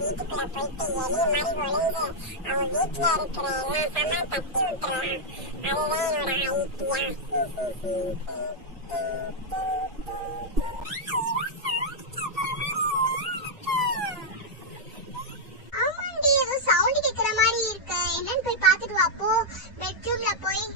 வீட்டுக்குள்ள போயிட்டு எலி மாதிரி ஒளிஞ்சு அவன் வீட்டுல இருக்கிற எல்லா தட்டி விட்டுறான். அதுதான் என்னோட ஐடியா. ஆமாண்டி, ஏதோ சவுண்ட் கேக்குற மாதிரி இருக்கு. என்னன்னு போய் பாத்துட்டு வா போ. பெட்ரூம்ல போய்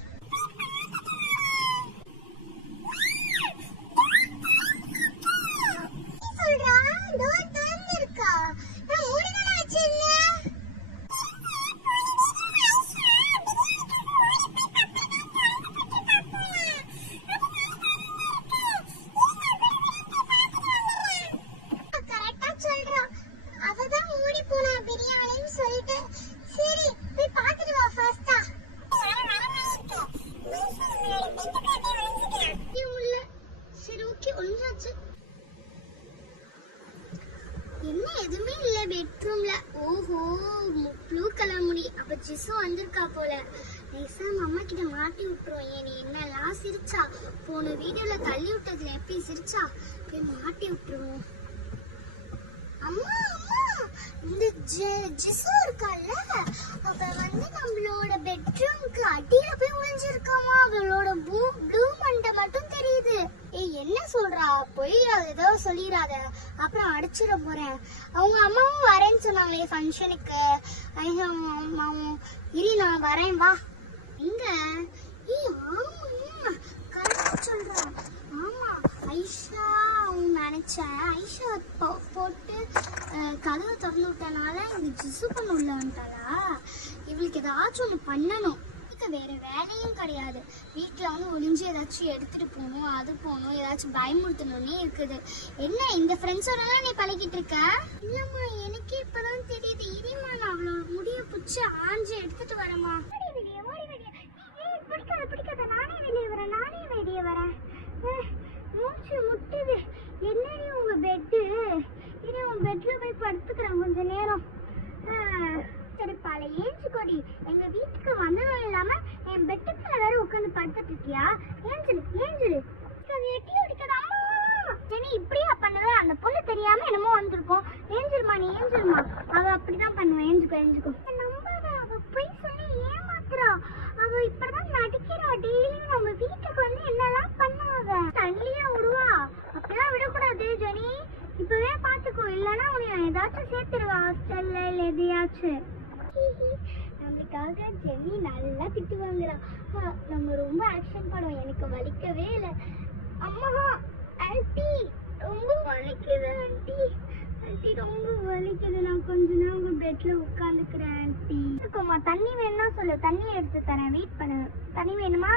என்ன எதுவுமே இல்ல பெட்ரூம்ல. ஓஹோ, ப்ளூ கலர் முடி. அப்ப ஜிசு வந்திருக்கா போல. நைஸா அம்மா கிட்ட மாட்டி விட்டுருவோம். ஏன் என்னெல்லாம் சிரிச்சா, போன வீடியோல தள்ளி விட்டதுல எப்படி சிரிச்சா, போய் மாட்டி விட்டுருவோம். அம்மா அம்மா, இந்த ஜிசு இருக்கால, அவ வந்து நம்மளோட பெட்ரூம்க்கு அடியில போய் ஒளிஞ்சிருக்காமா. அவளோட ப்ளூ மண்டை மட்டும் தெரியுது. ஏய், என்ன சொல்றா? போய் ஏதோ சொல்லிடாத, அப்புறம் அடிச்சிட போறேன். அவங்க அம்மாவும் வரேன்னு சொன்னாங்களே ஃபங்க்ஷனுக்கு. அம்மாவும் இரு, நான் வரேன், வா. எங்க? ஏய் ஆமா, கரெக்டா சொல்றா. ஆமா, ஐஷா நினைச்சேன். ஐஷா போட்டு கதவை திறந்து விட்டனால இந்த ஜிசு பண்ண உள்ள வந்துட்டாளா? இவளுக்கு ஏதாச்சும் ஒன்று பண்ணணும். வேற வேலையும் கிடையாது. வீட்டுல வந்து ஒளிஞ்சு ஏதாச்சும் எடுத்துட்டு போகணும், அது போகணும், ஏதாச்சும் பயமுறுத்தணும்னே இருக்குது. என்ன இந்த ஃப்ரெண்ட்ஸோட நீ பழகிட்டு இருக்க? இல்லம்மா, எனக்கே இப்பதான் தெரியுது. இனிமா, நான் அவளோட முடிய பிடிச்சி ஆஞ்சு எடுத்துட்டு வரமா. பிடிக்காத, நானே வெளியே வரேன். மூச்சு முட்டுது. என்னடி உங்க பெட்டு? இனி உன் பெட்ல போய் படுத்துக்கிறேன் கொஞ்ச நேரம். சரிப்பால, ஏஞ்சுக்கோடி. எங்க வீட்டுக்கு வந்ததும் இல்லாம என் பெட்டுக்குள்ள வேற உட்காந்து படுத்துட்டு இருக்கியா? ஏஞ்சலு எட்டி ஓடிக்காத. அம்மா, இப்படியா பண்ணுவ? அந்த பொண்ணு தெரியாம என்னமோ வந்திருக்கோம். ஏஞ்சல்மா, நீ ஏஞ்சல்மா. அவ அப்படிதான் பண்ணுவேன். ஏஞ்சுக்கோ. நம்பாத, அவ போய் சொல்லி ஏமாத்துறா. அவ இப்படிதான் நடிக்கிறா. டெய்லியும் நம்ம வீட்டுக்கு வந்து என்னெல்லாம் பண்ணுவாங்க. தள்ளியா விடுவா. அப்படிலாம் விடக்கூடாது ஜெனி. இப்பவே பாத்துக்கோ, இல்லன்னா உன்னை ஏதாச்சும் சேர்த்துருவா ஹாஸ்டல்ல இல்ல எதையாச்சும். நம்மளுக்காக ஜெனி நல்லா திட்டு வாங்குறா. நம்ம ரொம்ப ஆக்ஷன் படம். எனக்கு வலிக்கவே இல்லை. அம்மா, ஆன்ட்டி ரொம்ப வலிக்குது. ஆன்ட்டி ரொம்ப வலிக்குது. நான் கொஞ்ச நேரம் உங்க பெட்ல உட்காந்துக்கிறேன். ஆன்ட்டி இருக்குமா? தண்ணி வேணும்னா சொல்லு, தண்ணி எடுத்து தரேன். வெயிட் பண்ணு. தண்ணி வேணுமா?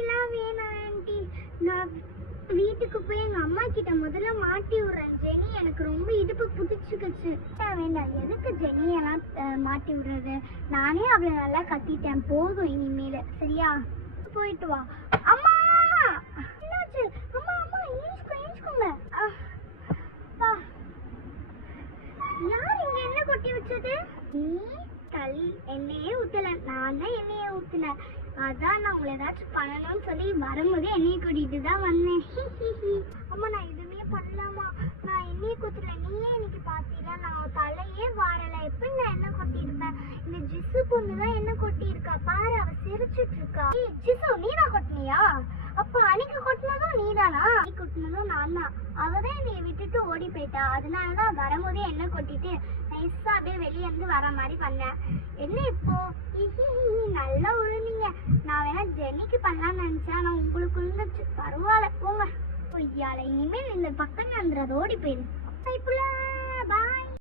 எல்லாம் வேணாம் ஆன்ட்டி. நான் வீட்டுக்கு போய் எங்க அம்மா கிட்ட முதல்ல மாட்டி விடுறேன். ஜெனி, எனக்கு ரொம்ப இடுப்பு புடிச்சுக்குச்சு. வேண்டாம், எதுக்கு ஜெனியெல்லாம் மாட்டி விடுறது? நானே அவளை நல்லா கத்திட்டேன். போதும் இனிமேல. சரியா? போயிட்டு வா. அம்மா, என்னாச்சு? அம்மா அம்மா, ஏஞ்சுக்கோங்க. யார் இங்க என்ன கொட்டி வச்சது? நீ எண்ணெயே ஊத்தல, நான் தான் எண்ணெயை ஊத்துனேன். அதான் நான் உங்களை ஏதாச்சும் பண்ணணும்னு சொல்லி வரும்போது எண்ணெயை கூட்டிட்டு தான் வந்தேன். அம்மா, நான் எதுவுமே பண்ணலாமா? நான் எண்ணெயை கொத்துல. நீயே இன்னைக்கு பாத்தீங்களா? நான் தலையே வாரல. எப்படி நான் என்ன கொட்டிருப்பேன்? இந்த ஜிசு பொண்ணு தான் என்ன கொட்டி இருக்கா பாரு. அவ சிரிச்சுட்டு இருக்கா. ஜிசு, நீ தான் கொட்டினியா? அப்ப அன்னைக்கு கொட்டினதும் நீதானா? நீ கொட்டினதும் நான் தான். அவதான் என்னைய விட்டுட்டு ஓடி போயிட்டா. அதனாலதான் வரும்போதே என்ன கொட்டிட்டு நைஸா அப்படியே வெளியே இருந்து வர மாதிரி பண்ணேன். என்ன இப்போ? நல்லா விழுந்தீங்க. நான் வேணா ஜெனிக்கு பண்ணலாம்னு நினைச்சேன். ஆனா உங்களுக்கு விழுந்துச்சு. பரவாயில்ல, போங்க. பொய்யால இனிமேல் இந்த பக்கம் நடந்துறது. ஓடி போயிரு.